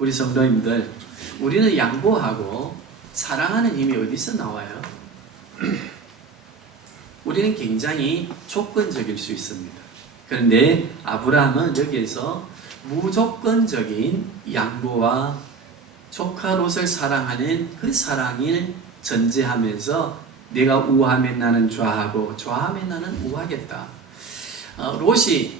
우리 성도님들, 우리는 양보하고 사랑하는 힘이 어디서 나와요? 우리는 굉장히 조건적일 수 있습니다. 그런데 아브라함은 여기에서 무조건적인 양보와 조카 롯을 사랑하는 그 사랑을 전제하면서 내가 우하면 나는 좌하고 좌하면 나는 우하겠다. 롯이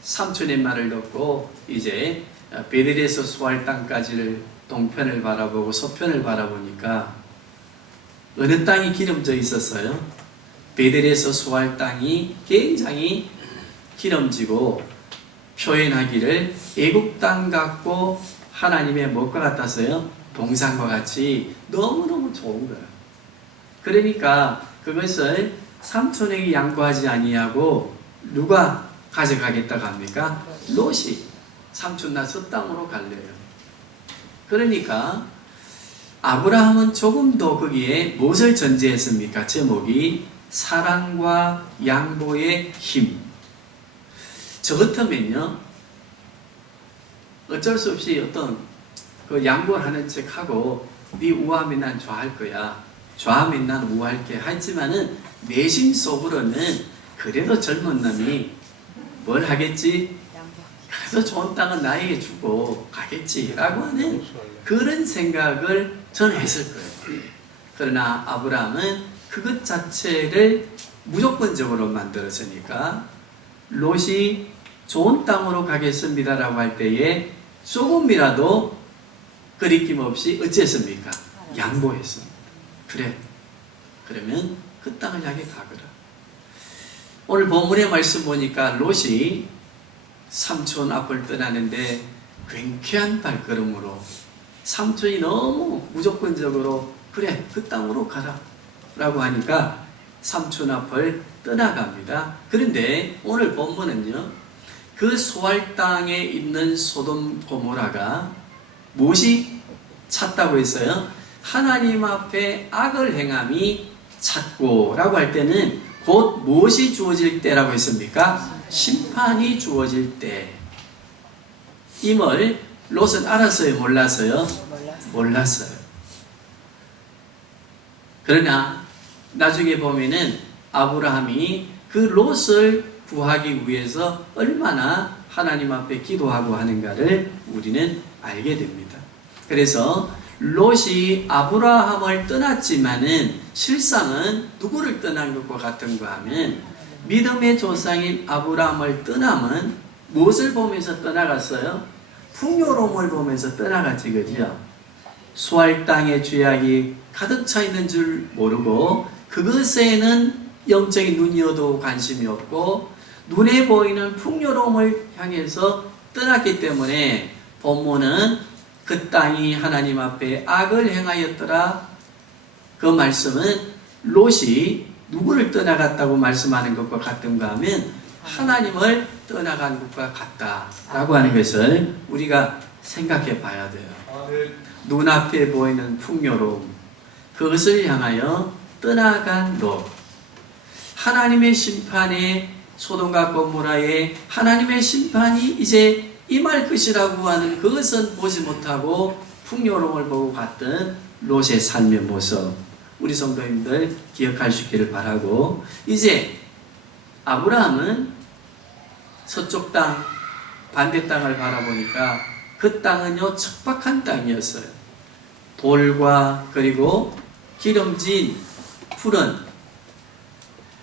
삼촌의 말을 듣고 이제 베델에서 수알 땅까지를 동편을 바라보고 서편을 바라보니까 어느 땅이 기름져 있었어요? 베델에서 수알 땅이 굉장히 기름지고 표현하기를 애국 땅 같고 하나님의 뭐가 같았어요? 동산과 같이 너무너무 좋은 거예요. 그러니까 그것을 삼촌에게 양보하지 아니하고 누가 가져가겠다고 합니까? 롯이 삼촌 나 저 땅으로 갈래요. 그러니까 아브라함은 조금 더 거기에 무엇을 전제했습니까? 제목이 사랑과 양보의 힘. 저 같으면요, 어쩔 수 없이 어떤 그 양보를 하는 척하고 네 우하면 난 좌할 거야, 좌하면 난 우할게 하지만은 내심 속으로는 그래도 젊은 놈이 뭘 하겠지? 그래도 좋은 땅은 나에게 주고 가겠지라고 하는 그런 생각을 저는 했을 거예요. 그러나 아브라함은 그것 자체를 무조건적으로 만들었으니까 롯이 좋은 땅으로 가겠습니다라고 할 때에 조금이라도 거리낌 없이 어찌했습니까? 양보했습니다. 그래, 그러면 그 땅을 향해 가거라. 오늘 본문의 말씀 보니까 롯이 삼촌 앞을 떠나는데 굉쾌한 발걸음으로 삼촌이 너무 무조건적으로 그래 그 땅으로 가라 라고 하니까 삼촌 앞을 떠나갑니다. 그런데 오늘 본문은요, 그 수알 땅에 있는 소돔 고모라가 무엇이 찼다고 했어요? 하나님 앞에 악을 행함이 찼고 라고 할 때는 곧 무엇이 주어질 때라고 했습니까? 심판이 주어질 때. 임을 롯은 알았어요? 몰랐어요? 몰랐어요. 그러나 나중에 보면은 아브라함이 그 롯을 구하기 위해서 얼마나 하나님 앞에 기도하고 하는가를 우리는 알게 됩니다. 그래서 롯이 아브라함을 떠났지만은 실상은 누구를 떠난 것과 같은가 하면 믿음의 조상인 아브라함을 떠남은 무엇을 보면서 떠나갔어요? 풍요로움을 보면서 떠나갔지, 그죠? 수알 땅의 죄악이 가득 차 있는 줄 모르고 그것에는 영적인 눈이어도 관심이 없고 눈에 보이는 풍요로움을 향해서 떠났기 때문에 본문은 그 땅이 하나님 앞에 악을 행하였더라. 그 말씀은 롯이 누구를 떠나갔다고 말씀하는 것과 같은가 하면 하나님을 떠나간 것과 같다라고 하는 것을 우리가 생각해 봐야 돼요. 눈앞에 보이는 풍요로움, 그것을 향하여 떠나간 롯. 하나님의 심판에 소돔과 고모라에 하나님의 심판이 이제 임할 것이라고 하는 그것은 보지 못하고 풍요로움을 보고 갔던 롯의 삶의 모습, 우리 성도님들 기억할 수 있기를 바라고, 이제 아브라함은 서쪽 땅, 반대 땅을 바라보니까 그 땅은요 척박한 땅이었어요. 돌과 그리고 기름진 푸른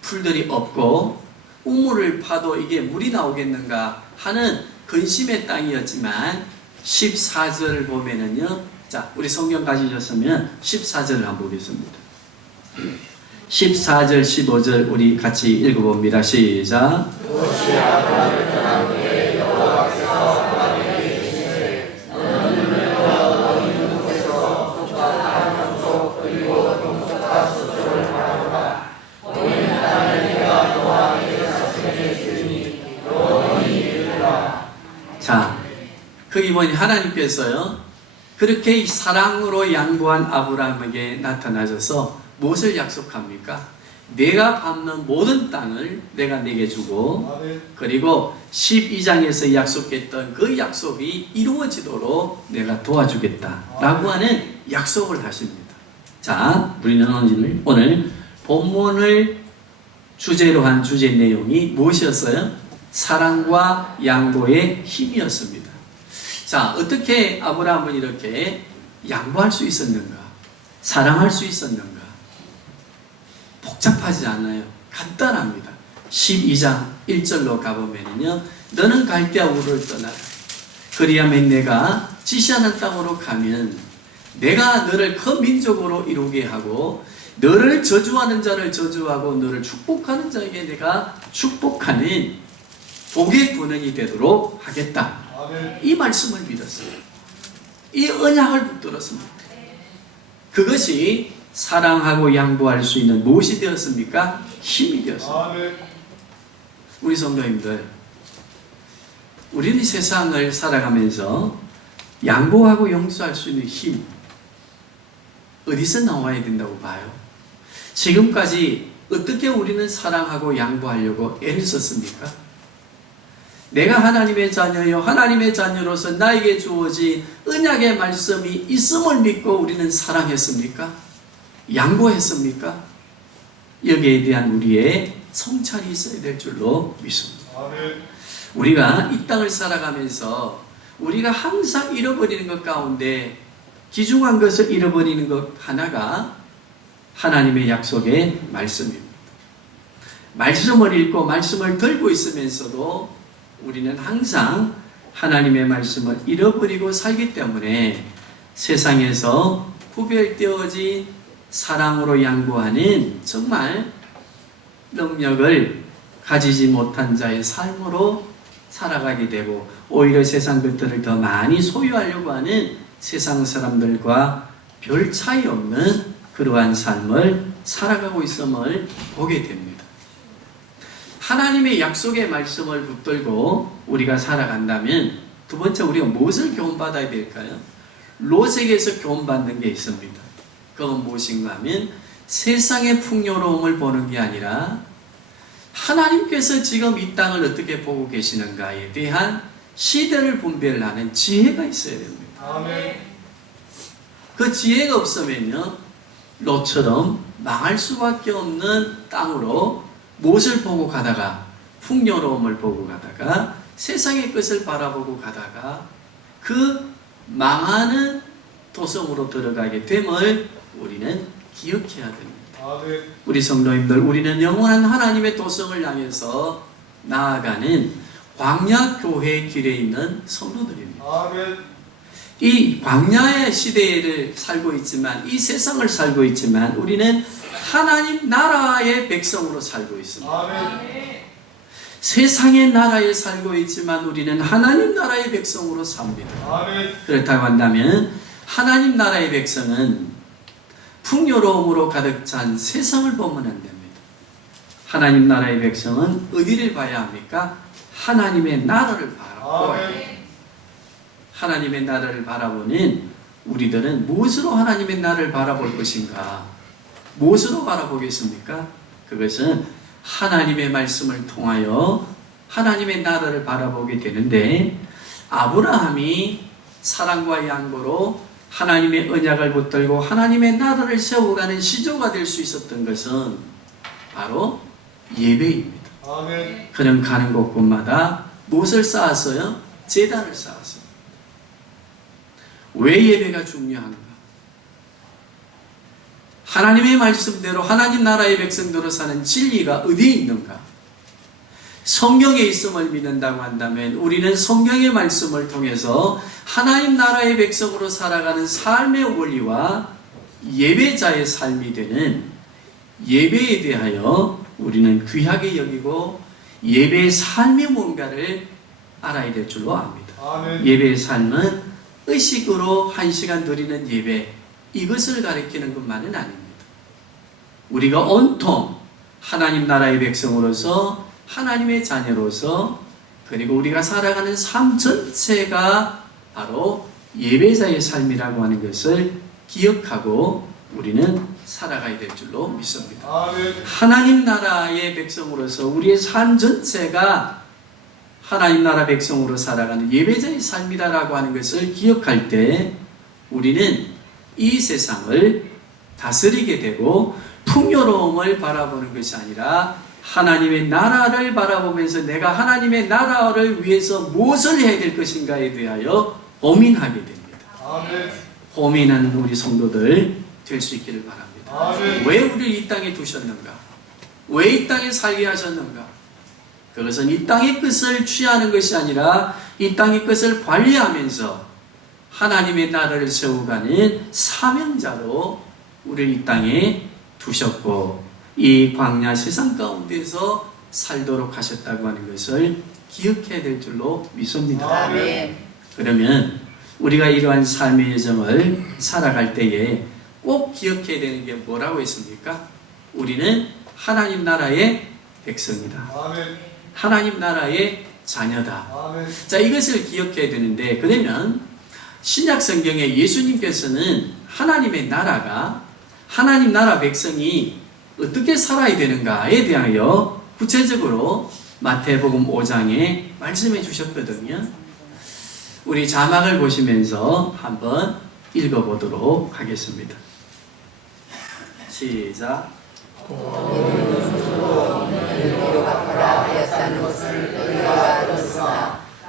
풀들이 없고 우물을 파도 이게 물이 나오겠는가 하는 근심의 땅이었지만 14절을 보면은요, 자 우리 성경 가지셨으면 14절을 한번 보겠습니다. 14절 15절 우리 같이 읽어봅니다. 시작. 자, 거기 보니 하나님께서요 그렇게 사랑으로 양보한 아브라함에게 나타나셔서 무엇을 약속합니까? 내가 밟는 모든 땅을 내가 내게 주고 아멘. 그리고 12장에서 약속했던 그 약속이 이루어지도록 내가 도와주겠다라고 하는 약속을 하십니다. 자, 우리는 오늘 본문을 주제로 한 주제 내용이 무엇이었어요? 사랑과 양보의 힘이었습니다. 자, 어떻게 아브라함은 이렇게 양보할 수 있었는가? 사랑할 수 있었는가? 복잡하지 않아요. 간단합니다. 12장 1절로 가보면요, 너는 갈대아 우르를 떠나라. 그리하면 내가 지시하는 땅으로 가면 내가 너를 큰 민족으로 이루게 하고 너를 저주하는 자를 저주하고 너를 축복하는 자에게 내가 축복하는 복의 근원이 되도록 하겠다. 아멘. 이 말씀을 믿었어요. 이 언약을 붙들었습니다. 그것이 사랑하고 양보할 수 있는 무엇이 되었습니까? 힘이 되었습니다. 아멘. 우리 성도님들, 우리는 세상을 살아가면서 양보하고 용서할 수 있는 힘, 어디서 나와야 된다고 봐요? 지금까지 어떻게 우리는 사랑하고 양보하려고 애를 썼습니까? 내가 하나님의 자녀요, 하나님의 자녀로서 나에게 주어진 언약의 말씀이 있음을 믿고 우리는 사랑했습니까? 양보했습니까? 여기에 대한 우리의 성찰이 있어야 될 줄로 믿습니다. 아멘. 우리가 이 땅을 살아가면서 우리가 항상 잃어버리는 것 가운데 귀중한 것을 잃어버리는 것 하나가 하나님의 약속의 말씀입니다. 말씀을 읽고 말씀을 들고 있으면서도 우리는 항상 하나님의 말씀을 잃어버리고 살기 때문에 세상에서 구별되어진 사랑으로 양보하는 정말 능력을 가지지 못한 자의 삶으로 살아가게 되고 오히려 세상 것들을 더 많이 소유하려고 하는 세상 사람들과 별 차이 없는 그러한 삶을 살아가고 있음을 보게 됩니다. 하나님의 약속의 말씀을 붙들고 우리가 살아간다면 두 번째 우리가 무엇을 교훈받아야 될까요? 롯에게서 교훈받는 게 있습니다. 그건 무엇인가 하면 세상의 풍요로움을 보는 게 아니라 하나님께서 지금 이 땅을 어떻게 보고 계시는가에 대한 시대를 분별하는 지혜가 있어야 됩니다. 아멘. 그 지혜가 없으면요, 롯처럼 망할 수밖에 없는 땅으로 무엇을 보고 가다가 풍요로움을 보고 가다가 세상의 것을 바라보고 가다가 그 망하는 도성으로 들어가게 됨을 우리는 기억해야 됩니다. 아멘. 우리 성도님들, 우리는 영원한 하나님의 도성을 향해서 나아가는 광야 교회의 길에 있는 성도들입니다. 아멘. 이 광야의 시대를 살고 있지만, 이 세상을 살고 있지만 우리는 하나님 나라의 백성으로 살고 있습니다. 아멘. 세상의 나라에 살고 있지만 우리는 하나님 나라의 백성으로 삽니다. 아멘. 그렇다고 한다면 하나님 나라의 백성은 풍요로움으로 가득 찬 세상을 보면 안 됩니다. 하나님 나라의 백성은 어디를 봐야 합니까? 하나님의 나라를 바라보아야 합니다. 하나님의 나라를 바라보는 우리들은 무엇으로 하나님의 나라를 바라볼 것인가? 무엇으로 바라보겠습니까? 그것은 하나님의 말씀을 통하여 하나님의 나라를 바라보게 되는데, 아브라함이 사랑과 양보로 하나님의 언약을 붙들고 하나님의 나라를 세워가는 시조가 될 수 있었던 것은 바로 예배입니다. 아멘. 그는 가는 곳곳마다 무엇을 쌓았어요? 제단을 쌓았어요. 왜 예배가 중요한가? 하나님의 말씀대로 하나님 나라의 백성대로 사는 진리가 어디에 있는가? 성경에 있음을 믿는다고 한다면 우리는 성경의 말씀을 통해서 하나님 나라의 백성으로 살아가는 삶의 원리와 예배자의 삶이 되는 예배에 대하여 우리는 귀하게 여기고 예배의 삶이 뭔가를 알아야 될 줄로 압니다. 아멘. 예배의 삶은 의식으로 1시간 드리는 예배, 이것을 가리키는 것만은 아닙니다. 우리가 온통 하나님 나라의 백성으로서 하나님의 자녀로서 그리고 우리가 살아가는 삶 전체가 바로 예배자의 삶이라고 하는 것을 기억하고 우리는 살아가야 될 줄로 믿습니다. 아멘. 하나님 나라의 백성으로서 우리의 삶 전체가 하나님 나라 백성으로 살아가는 예배자의 삶이다라고 하는 것을 기억할 때 우리는 이 세상을 다스리게 되고 풍요로움을 바라보는 것이 아니라 하나님의 나라를 바라보면서 내가 하나님의 나라를 위해서 무엇을 해야 될 것인가에 대하여 고민하게 됩니다. 아멘. 고민하는 우리 성도들 될 수 있기를 바랍니다. 아멘. 왜 우리를 이 땅에 두셨는가? 왜 이 땅에 살게 하셨는가? 그것은 이 땅의 것을 취하는 것이 아니라 이 땅의 것을 관리하면서 하나님의 나라를 세워가는 사명자로 우리를 이 땅에 두셨고 이 광야 세상 가운데서 살도록 하셨다고 하는 것을 기억해야 될 줄로 믿습니다. 아멘. 그러면 우리가 이러한 삶의 여정을 살아갈 때에 꼭 기억해야 되는 게 뭐라고 했습니까? 우리는 하나님 나라의 백성이다. 아멘. 하나님 나라의 자녀다. 아멘. 자, 이것을 기억해야 되는데 그러면 신약 성경에 예수님께서는 하나님의 나라가 하나님 나라 백성이 어떻게 살아야 되는가에 대하여 구체적으로 마태복음 5장에 말씀해 주셨거든요. 우리 자막을 보시면서 한번 읽어보도록 하겠습니다. 시작.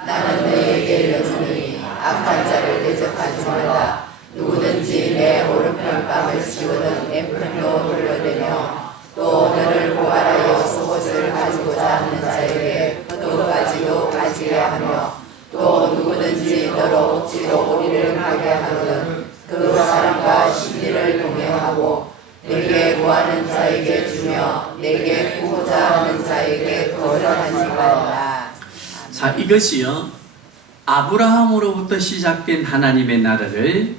나는 너희에게 이르노니 악한 자를 대적하지 말라. 누구든지 내 오른편뺨을 씌우든 왼편도 돌려대며 또 너를 고발하여 속옷을 가지고자 하는 자에게 겉옷까지도 가지려 하며 또 누구든지 너로 억지로 우리를 가게 하거든 그 사람과 심리를 동행하고 내게 구하는 자에게 주며 내게 구고자 하는 자에게 거절하지 말라. 자, 이것이요 아브라함으로부터 시작된 하나님의 나라를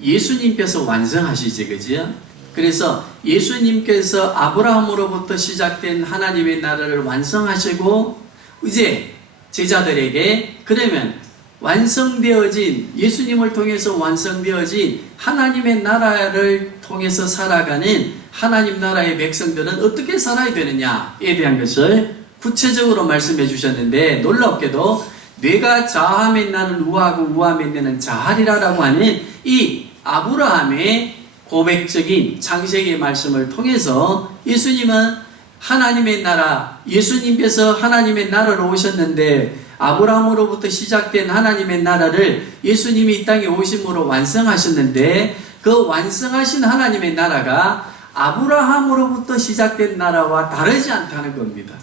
예수님께서 완성하시지, 그죠? 그래서 예수님께서 아브라함으로부터 시작된 하나님의 나라를 완성하시고 이제 제자들에게 그러면 완성되어진 예수님을 통해서 완성되어진 하나님의 나라를 통해서 살아가는 하나님 나라의 백성들은 어떻게 살아야 되느냐에 대한 것을 구체적으로 말씀해 주셨는데 놀랍게도 뇌가 자하면 나는 우하고 우하면 내는 자하리라라고 하는 이 아브라함의 고백적인 창세기의 말씀을 통해서 예수님은 하나님의 나라, 예수님께서 하나님의 나라로 오셨는데 아브라함으로부터 시작된 하나님의 나라를 예수님이 이 땅에 오심으로 완성하셨는데 그 완성하신 하나님의 나라가 아브라함으로부터 시작된 나라와 다르지 않다는 겁니다.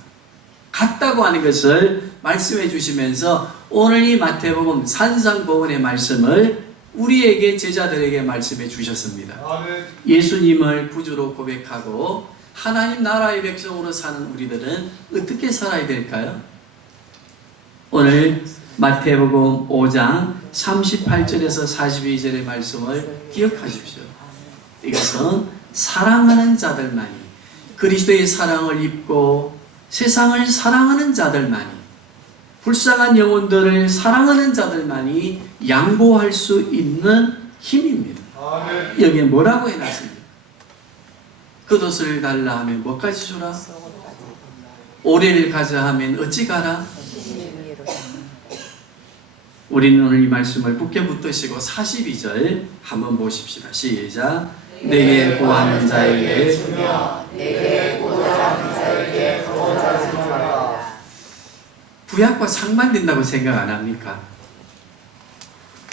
같다고 하는 것을 말씀해 주시면서 오늘 이 마태복음 산상보훈의 말씀을 우리에게 제자들에게 말씀해 주셨습니다. 아멘. 예수님을 구주로 고백하고 하나님 나라의 백성으로 사는 우리들은 어떻게 살아야 될까요? 오늘 마태복음 5장 38절에서 42절의 말씀을 기억하십시오. 이것은 사랑하는 자들만이 그리스도의 사랑을 입고 세상을 사랑하는 자들만이 불쌍한 영혼들을 사랑하는 자들만이 양보할 수 있는 힘입니다. 아멘. 여기에 뭐라고 해놨습니까? 겉옷을 달라 하면 뭐까지 주라? 오래를 가자 하면 어찌 가라? 우리는 오늘 이 말씀을 굳게 붙드시고 42절 한번 보십시다. 시작. 내게 구하는 자에게 주며 내게 구하는 자에게 거절하지 말라. 구약과 상반된다고 생각 안 합니까?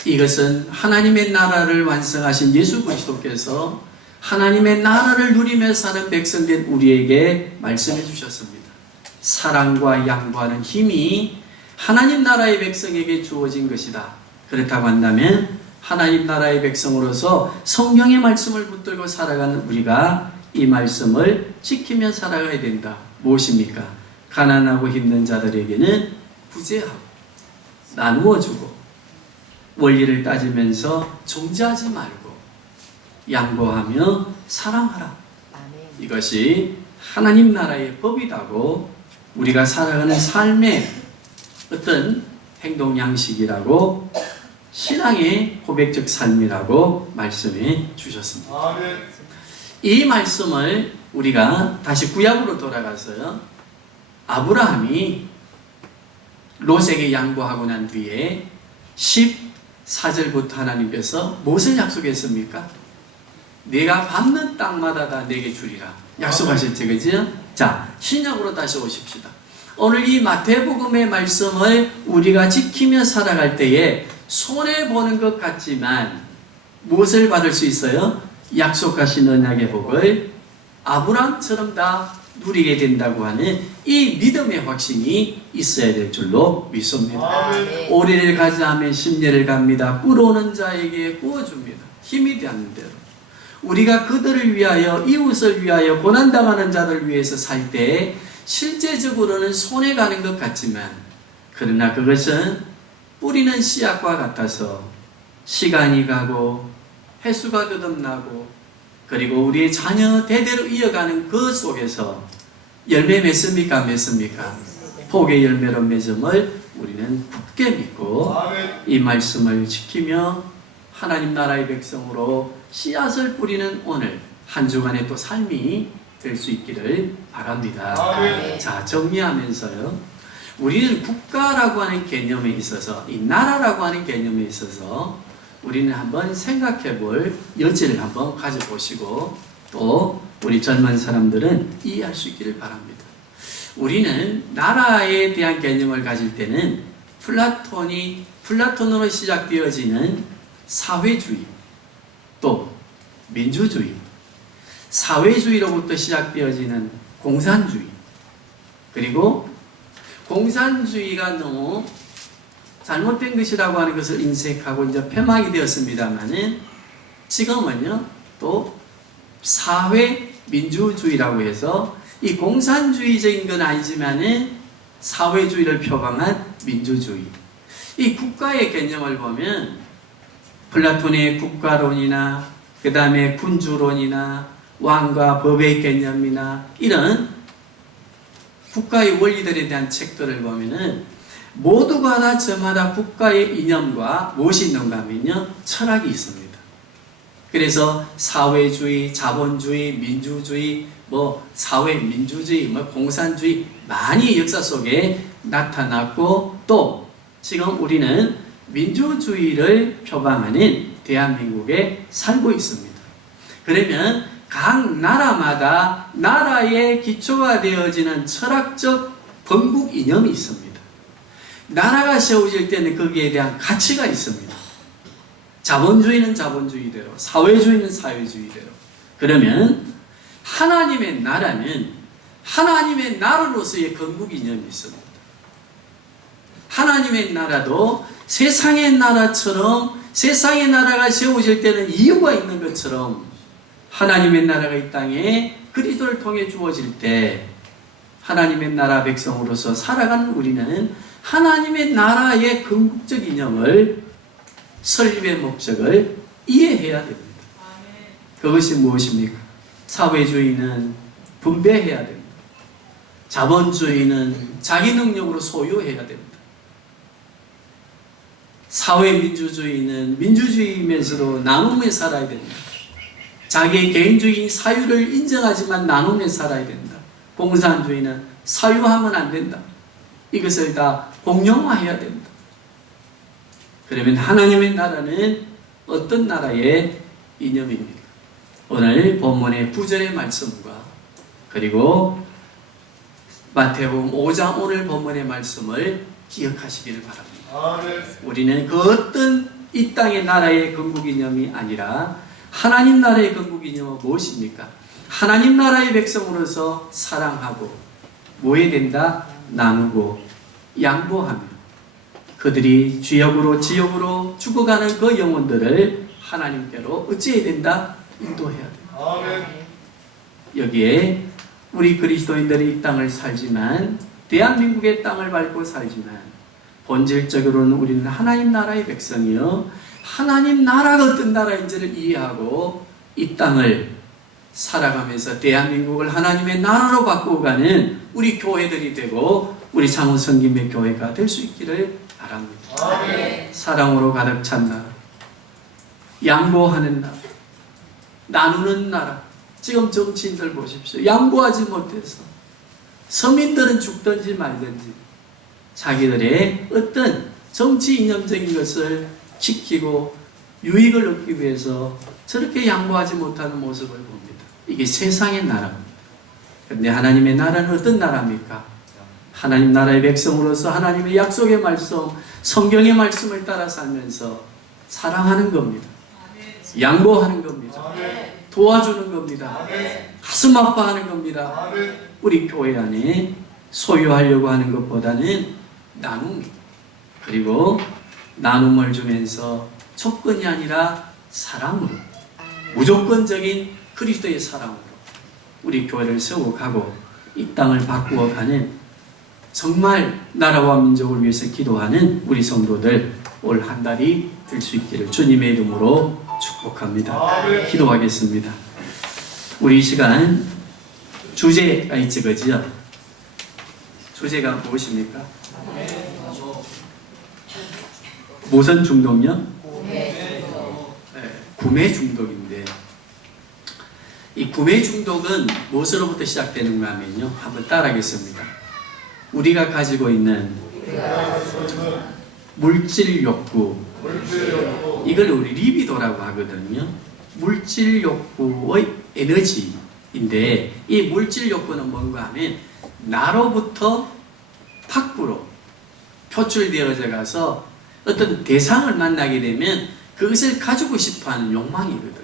이것은 하나님의 나라를 완성하신 예수 그리스도께서 하나님의 나라를 누리며 사는 백성된 우리에게 말씀해 주셨습니다. 사랑과 양보하는 힘이 하나님 나라의 백성에게 주어진 것이다. 그렇다고 한다면 하나님 나라의 백성으로서 성경의 말씀을 붙들고 살아가는 우리가 이 말씀을 지키며 살아가야 된다. 무엇입니까? 가난하고 힘든 자들에게는 구제하고 나누어 주고 원리를 따지면서 정죄하지 말고 양보하며 사랑하라. 이것이 하나님 나라의 법이라고 우리가 살아가는 삶의 어떤 행동 양식이라고 신앙의 고백적 삶이라고 말씀해 주셨습니다. 아멘. 이 말씀을 우리가 다시 구약으로 돌아가서요. 아브라함이 롯에게 양보하고 난 뒤에 14절부터 하나님께서 무엇을 약속했습니까? 내가 밟는 땅마다 다 내게 주리라 약속하셨죠, 그죠? 자, 신약으로 다시 오십시다. 오늘 이 마태복음의 말씀을 우리가 지키며 살아갈 때에 손해보는 것 같지만 무엇을 받을 수 있어요? 약속하신 언약의 복을 아브라함처럼 다 누리게 된다고 하는 이 믿음의 확신이 있어야 될 줄로 믿습니다. 아멘. 오리를 가자 하면 10년을 갑니다. 꿀오는 자에게 구워줍니다. 힘이 되는 대로. 우리가 그들을 위하여, 이웃을 위하여, 고난당하는 자들 위해서 살 때 실제적으로는 손해가는 것 같지만, 그러나 그것은 뿌리는 씨앗과 같아서 시간이 가고 횟수가 거듭나고 그리고 우리의 자녀 대대로 이어가는 그 속에서 열매 맺습니까? 맺습니까? 복의 열매로 맺음을 우리는 굳게 믿고 이 말씀을 지키며 하나님 나라의 백성으로 씨앗을 뿌리는 오늘 한 주간의 또 삶이 될 수 있기를 바랍니다. 아멘. 자, 정리하면서요. 우리는 국가라고 하는 개념에 있어서, 이 나라라고 하는 개념에 있어서 우리는 한번 생각해 볼 여지를 한번 가져보시고 또 우리 젊은 사람들은 이해할 수 있기를 바랍니다. 우리는 나라에 대한 개념을 가질 때는 플라톤으로 시작되어지는 사회주의, 또 민주주의, 사회주의로부터 시작되어지는 공산주의, 그리고 공산주의가 너무 잘못된 것이라고 하는 것을 인식하고 이제 폐막이 되었습니다만은 지금은요 또 사회민주주의라고 해서 이 공산주의적인 건 아니지만은 사회주의를 표방한 민주주의. 이 국가의 개념을 보면 플라톤의 국가론이나 그 다음에 군주론이나 왕과 법의 개념이나 이런 국가의 원리들에 대한 책들을 보면은 모두가 다 저마다 국가의 이념과 무엇이 있는가 하면요 철학이 있습니다. 그래서 사회주의, 자본주의, 민주주의, 사회민주주의, 공산주의 많이 역사 속에 나타났고 또 지금 우리는 민주주의를 표방하는 대한민국에 살고 있습니다. 그러면 각 나라마다 나라의 기초가 되어지는 철학적 건국 이념이 있습니다. 나라가 세워질 때는 거기에 대한 가치가 있습니다. 자본주의는 자본주의대로, 사회주의는 사회주의대로. 그러면 하나님의 나라는 하나님의 나라로서의 건국 이념이 있습니다. 하나님의 나라도 세상의 나라처럼 세상의 나라가 세워질 때는 이유가 있는 것처럼 하나님의 나라가 이 땅에 그리스도를 통해 주어질 때 하나님의 나라 백성으로서 살아가는 우리는 하나님의 나라의 건국적 이념을 설립의 목적을 이해해야 됩니다. 그것이 무엇입니까? 사회주의는 분배해야 됩니다. 자본주의는 자기 능력으로 소유해야 됩니다. 사회민주주의는 민주주의이면서도 나눔에 살아야 됩니다. 자기의 개인주의 사유를 인정하지만 나눔에 살아야 된다. 공산주의는 사유하면 안 된다. 이것을 다 공용화해야 된다. 그러면 하나님의 나라는 어떤 나라의 이념입니까? 오늘 본문의 9절의 말씀과 그리고 마태복음 5장 오늘 본문의 말씀을 기억하시기를 바랍니다. 우리는 그 어떤 이 땅의 나라의 건국 이념이 아니라 하나님 나라의 건국 이념은 무엇입니까? 하나님 나라의 백성으로서 사랑하고 뭐 해야 된다? 나누고 양보하며 그들이 지역으로 죽어가는 그 영혼들을 하나님께로 어찌해야 된다? 인도해야 된다. 여기에 우리 그리스도인들이 이 땅을 살지만 대한민국의 땅을 밟고 살지만 본질적으로는 우리는 하나님 나라의 백성이요 하나님 나라가 어떤 나라인지를 이해하고 이 땅을 살아가면서 대한민국을 하나님의 나라로 바꾸어 가는 우리 교회들이 되고 우리 장우성김의 교회가 될 수 있기를 바랍니다. 아멘. 사랑으로 가득 찬 나라, 양보하는 나라, 나누는 나라, 지금 정치인들 보십시오. 양보하지 못해서 서민들은 죽든지 말든지 자기들의 어떤 정치 이념적인 것을 지키고 유익을 얻기 위해서 저렇게 양보하지 못하는 모습을 봅니다. 이게 세상의 나라입니다. 그런데 하나님의 나라는 어떤 나라입니까? 하나님 나라의 백성으로서 하나님의 약속의 말씀, 성경의 말씀을 따라 살면서 사랑하는 겁니다. 양보하는 겁니다. 도와주는 겁니다. 가슴 아파하는 겁니다. 우리 교회 안에 소유하려고 하는 것보다는 나눔, 그리고 나눔을 주면서 조건이 아니라 사랑으로, 무조건적인 그리스도의 사랑으로 우리 교회를 세워가고 이 땅을 바꾸어가는, 정말 나라와 민족을 위해서 기도하는 우리 성도들 올 한 달이 될 수 있기를 주님의 이름으로 축복합니다. 기도하겠습니다. 우리 이 시간 주제가 있지, 그죠? 주제가 무엇입니까? 무슨 중독요? 구매 중독인데, 이 구매 중독은 무엇으로부터 시작되는가 하면요, 한번 따라하겠습니다. 우리가 가지고 있는 물질 욕구, 이걸 우리 리비도라고 하거든요. 물질 욕구의 에너지인데, 이 물질 욕구는 뭔가 하면 나로부터 밖으로 표출되어져 가서 어떤 대상을 만나게 되면 그것을 가지고 싶어하는 욕망이거든.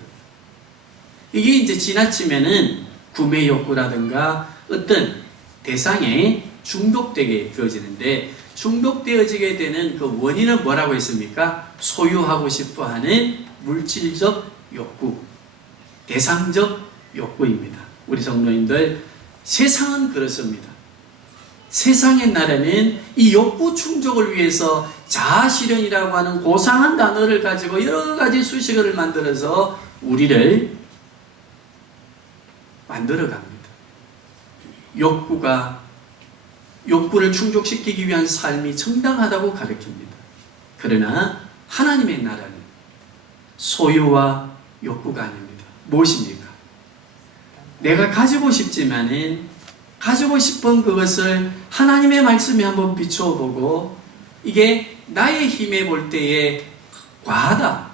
이게 이제 지나치면은 구매 욕구라든가 어떤 대상에 중독되게 되어지는데, 중독되어지게 되는 그 원인은 뭐라고 했습니까? 소유하고 싶어하는 물질적 욕구, 대상적 욕구입니다. 우리 성도님들, 세상은 그렇습니다. 세상의 나라는 이 욕구 충족을 위해서 자아실현이라고 하는 고상한 단어를 가지고 여러 가지 수식어를 만들어서 우리를 만들어갑니다. 욕구를 충족시키기 위한 삶이 정당하다고 가르칩니다. 그러나 하나님의 나라는 소유와 욕구가 아닙니다. 무엇입니까? 내가 가지고 싶지만은 가지고 싶은 그것을 하나님의 말씀에 한번 비춰보고, 이게 나의 힘에 볼 때에 과하다,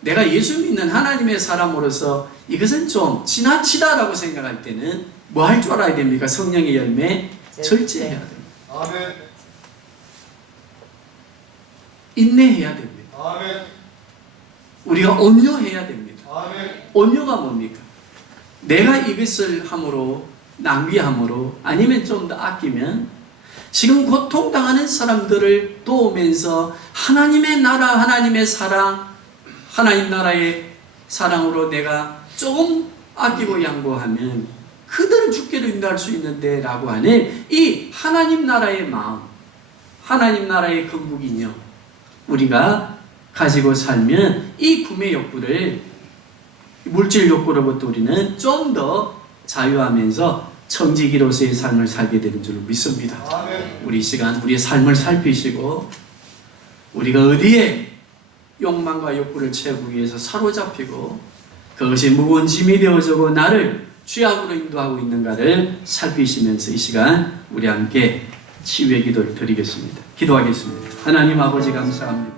내가 예수 믿는 하나님의 사람으로서 이것은 좀 지나치다라고 생각할 때는 뭐 할 줄 알아야 됩니까? 성령의 열매 절제해야 됩니다. 아멘. 인내해야 됩니다. 아멘. 우리가 온유해야 됩니다. 아멘. 온유가 뭡니까? 내가 이것을 함으로, 낭비함으로, 아니면 좀 더 아끼면 지금 고통당하는 사람들을 도우면서 하나님의 나라, 하나님의 사랑, 하나님 나라의 사랑으로 내가 조금 아끼고 양보하면 그들은 죽게도 인도할 수 있는데 라고 하는 이 하나님 나라의 마음, 하나님 나라의 건국이녀 우리가 가지고 살면 이 구매 욕구를, 물질 욕구로부터 우리는 좀 더 자유하면서 청지기로서의 삶을 살게 되는 줄 믿습니다. 아멘. 우리 이 시간 우리의 삶을 살피시고, 우리가 어디에 욕망과 욕구를 채우기 위해서 사로잡히고 그것이 무거운 짐이 되어지고 나를 죄악으로 인도하고 있는가를 살피시면서 이 시간 우리 함께 치유의 기도를 드리겠습니다. 기도하겠습니다. 하나님 아버지 감사합니다.